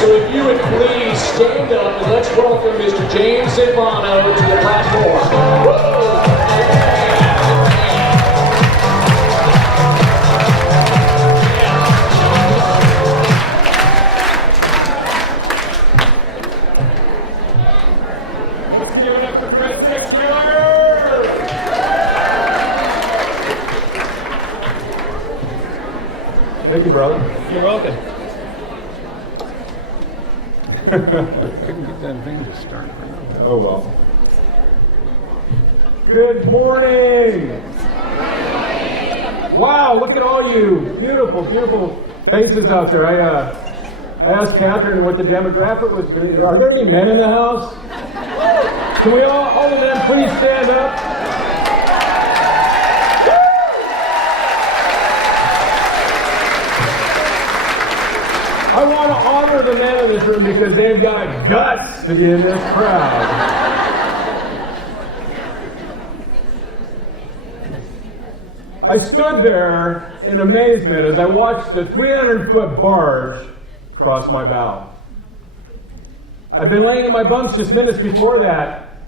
So if you would please stand up and let's welcome Mr. James Silvano to the platform. Thank you, brother. You're welcome. Couldn't get that thing to start. Oh, well. Good morning. Wow, look at all you beautiful, beautiful faces out there. I asked Catherine what the demographic was going to be. Are there any men in the house? Can we all of them please stand up? I want to honor the men in this room because they've got guts to be in this crowd. I stood there in amazement as I watched the 300-foot barge cross my bow. I've been laying in my bunks just minutes before that,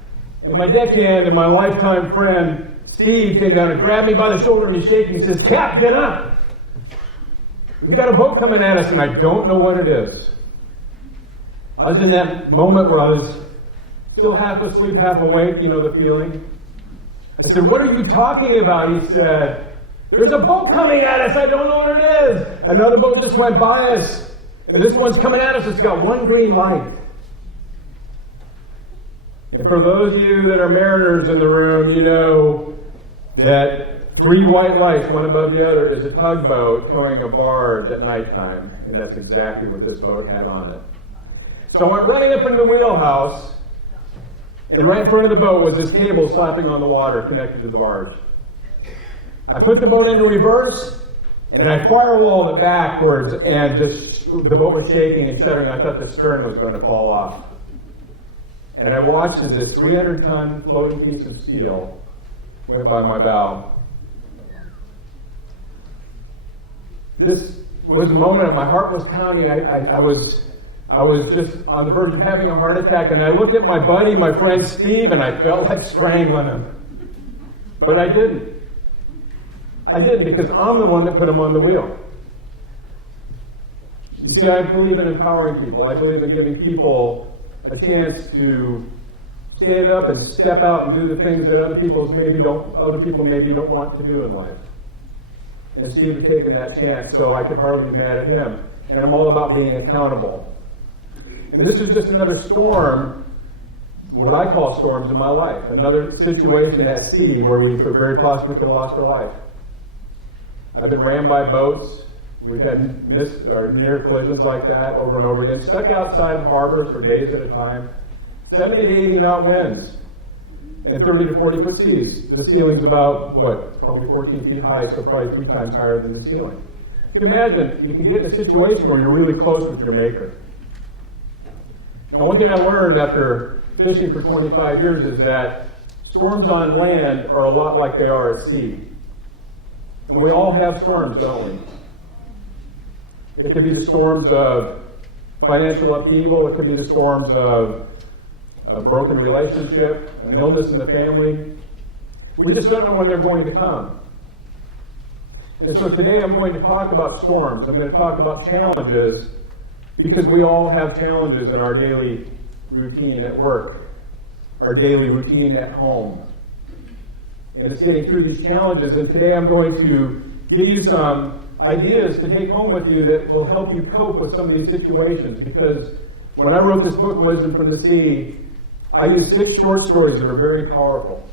and my deckhand and my lifetime friend, Steve, came down and grabbed me by the shoulder and he's shaking. He says, "Cap, get up. We got a boat coming at us," and I don't know what it is. I was in that moment where I was still half asleep, half awake, you know the feeling. I said, "What are you talking about?" He said, "There's a boat coming at us. I don't know what it is." Another boat just went by us, and this one's coming at us. It's got one green light. And for those of you that are mariners in the room, you know that 3 white lights, one above the other, is a tugboat towing a barge at nighttime. And that's exactly what this boat had on it. So I went running up in the wheelhouse, and right in front of the boat was this cable slapping on the water connected to the barge. I put the boat into reverse, and I firewalled it backwards, and just the boat was shaking and shuddering. I thought the stern was going to fall off. And I watched as this 300-ton floating piece of steel went by my bow. This was a moment, my heart was pounding. I was just on the verge of having a heart attack, and I looked at my buddy, my friend Steve, and I felt like strangling him. But I didn't. I didn't because I'm the one that put him on the wheel. You see, I believe in empowering people. I believe in giving people a chance to stand up and step out and do the things that other people maybe don't want to do in life. And Steve had taken that chance, so I could hardly be mad at him. And I'm all about being accountable. And this is just another storm, what I call storms in my life. Another situation at sea where we very possibly could have lost our life. I've been rammed by boats. We've had near collisions like that over and over again. Stuck outside of harbors for days at a time. 70 to 80 knot winds. And 30 to 40 foot seas. The ceiling's about, probably 14 feet high, so probably 3 times higher than the ceiling. You can imagine, you can get in a situation where you're really close with your maker. Now, one thing I learned after fishing for 25 years is that storms on land are a lot like they are at sea. And we all have storms, don't we? It could be the storms of financial upheaval. It could be the storms of a broken relationship, an illness in the family. We just don't know when they're going to come. And so today I'm going to talk about storms. I'm going to talk about challenges because we all have challenges in our daily routine at work, our daily routine at home. And it's getting through these challenges. And today I'm going to give you some ideas to take home with you that will help you cope with some of these situations. Because when I wrote this book, Wisdom from the Sea, I used 6 short stories that are very powerful.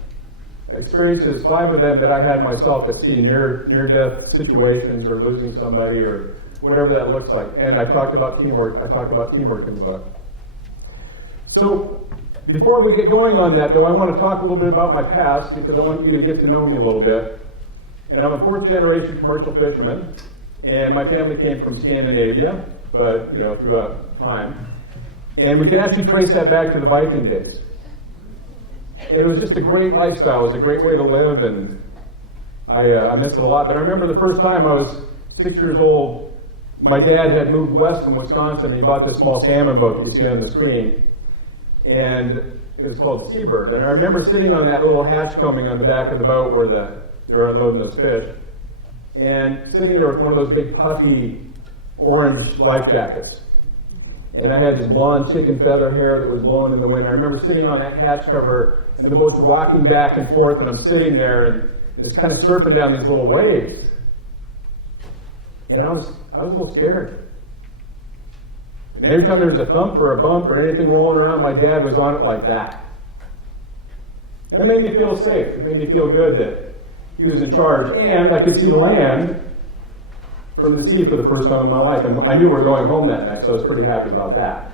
Experiences, 5 of them that I had myself at sea, near-death situations or losing somebody or whatever that looks like. And I talked about teamwork. I talked about teamwork in the book. So before we get going on that, though, I want to talk a little bit about my past because I want you to get to know me a little bit. And I'm a 4th-generation commercial fisherman, and my family came from Scandinavia, but throughout time. And we can actually trace that back to the Viking days. It was just a great lifestyle. It was a great way to live, and I miss it a lot. But I remember the first time I was 6 years old, my dad had moved west from Wisconsin, and he bought this small salmon boat that you see on the screen, and it was called the Seabird. And I remember sitting on that little hatch combing on the back of the boat where they're unloading those fish, and sitting there with one of those big puffy orange life jackets. And I had this blonde chicken feather hair that was blowing in the wind. I remember sitting on that hatch cover, and the boat's rocking back and forth, and I'm sitting there, and it's kind of surfing down these little waves. And I was a little scared. And every time there was a thump or a bump or anything rolling around, my dad was on it like that. And it made me feel safe. It made me feel good that he was in charge. And I could see land from the sea for the first time in my life. And I knew we were going home that night, so I was pretty happy about that.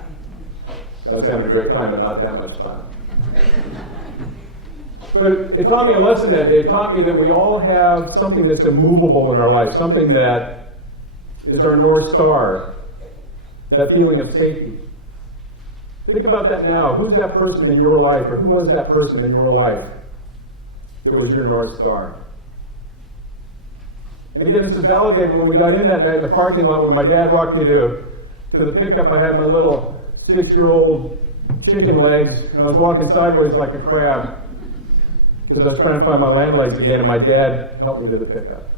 I was having a great time, but not that much fun. But it taught me a lesson that day. It taught me that we all have something that's immovable in our life, something that is our North Star, that feeling of safety. Think about that now. Who's that person in your life, or who was that person in your life that was your North Star? And again, this is validated when we got in that night in the parking lot when my dad walked me to the pickup. I had my little 6-year-old chicken legs, and I was walking sideways like a crab because I was trying to find my land legs again, and my dad helped me to the pickup.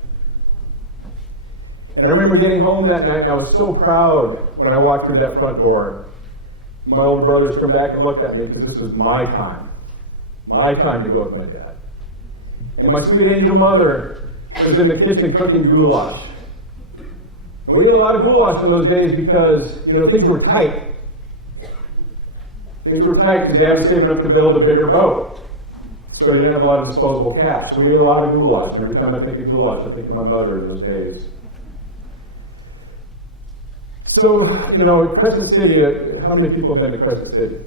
And I remember getting home that night, and I was so proud when I walked through that front door. My older brothers turned back and looked at me because this was my time to go with my dad. And my sweet angel mother was in the kitchen cooking goulash. We ate a lot of goulash in those days because, things were tight. Things were tight because Dad was saving up to build a bigger boat. So he didn't have a lot of disposable cash. So we ate a lot of goulash. And every time I think of goulash, I think of my mother in those days. So, Crescent City, how many people have been to Crescent City?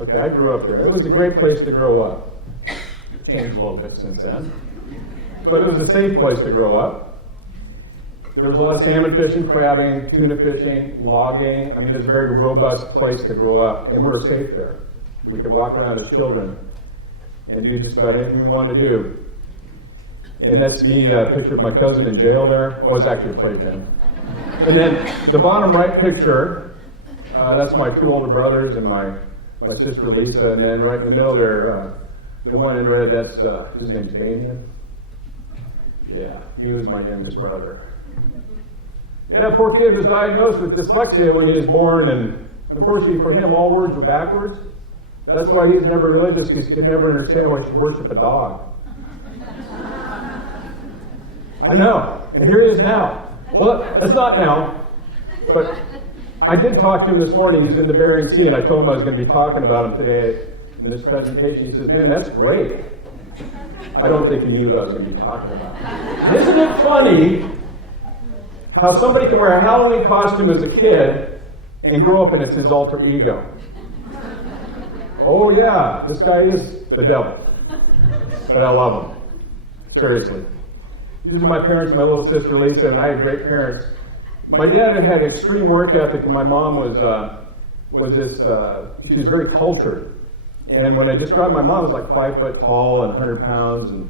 Okay, I grew up there. It was a great place to grow up. It's changed a little bit since then. But it was a safe place to grow up. There was a lot of salmon fishing, crabbing, tuna fishing, logging. It was a very robust place to grow up, and we were safe there. We could walk around as children and do just about anything we wanted to do. And that's me, a picture of my cousin in jail there. Oh, it was actually a playpen. And then the bottom right picture, that's my 2 older brothers and my sister Lisa. And then right in the middle there, the one in red, that's his name's Damien. Yeah, he was my youngest brother. And that poor kid was diagnosed with dyslexia when he was born, and unfortunately for him, all words were backwards. That's why he's never religious, because he could never understand why he should worship a dog. I know, and here he is now. Well, it's not now, but I did talk to him this morning. He's in the Bering Sea, and I told him I was going to be talking about him today in this presentation. He says, "Man, that's great." I don't think he knew what I was going to be talking about. Isn't it funny how somebody can wear a Halloween costume as a kid and grow up and it's his alter ego? Oh yeah, this guy is the devil. But I love him. Seriously. These are my parents, my little sister Lisa, and I had great parents. My dad had extreme work ethic, and my mom she was very cultured. And when I described my mom, was like 5 foot tall and 100 pounds, and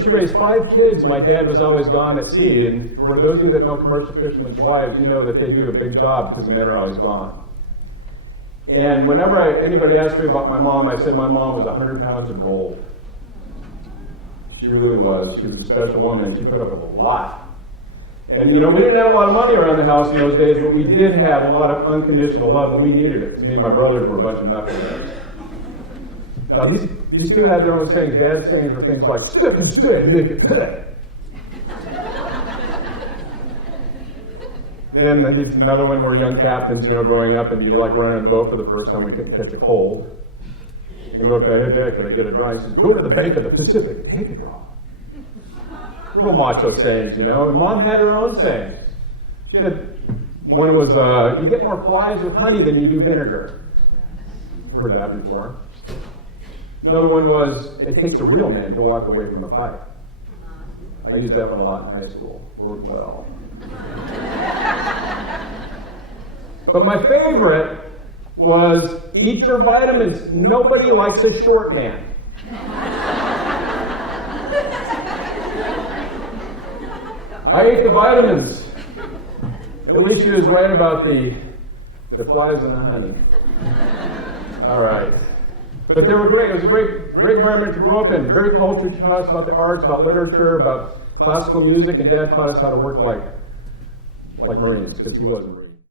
she raised 5 kids. My dad was always gone at sea, and for those of you that know commercial fishermen's wives, you know that they do a big job because the men are always gone. And whenever anybody asked me about my mom, I said my mom was 100 pounds of gold. She really was. She was a special woman, and she put up with a lot. And we didn't have a lot of money around the house in those days, but we did have a lot of unconditional love when we needed it, because me and my brothers were a bunch of knuckleheads. Now, these 2 had their own sayings. Dad's sayings were things like, "Stick and stay and make it pay." And then there's another one where young captains, growing up, and you like running the boat for the first time, we couldn't catch a cold. And go, "Hey, Dad, can I get a dry?" He says, "Go to the bank of the Pacific, take a draw." Little macho sayings, And Mom had her own sayings. She had, one was, "You get more flies with honey than you do vinegar." Heard that before. Another one was, "It takes a real man to walk away from a fight." I used that one a lot in high school. Worked well. But my favorite was, "Eat your vitamins. Nobody likes a short man." I ate the vitamins. At least she was right about the flies and the honey. All right. But they were great. It was a great environment to grow up in. Very cultured. She taught us about the arts, about literature, about classical music, and Dad taught us how to work like Marines, because he was a Marine.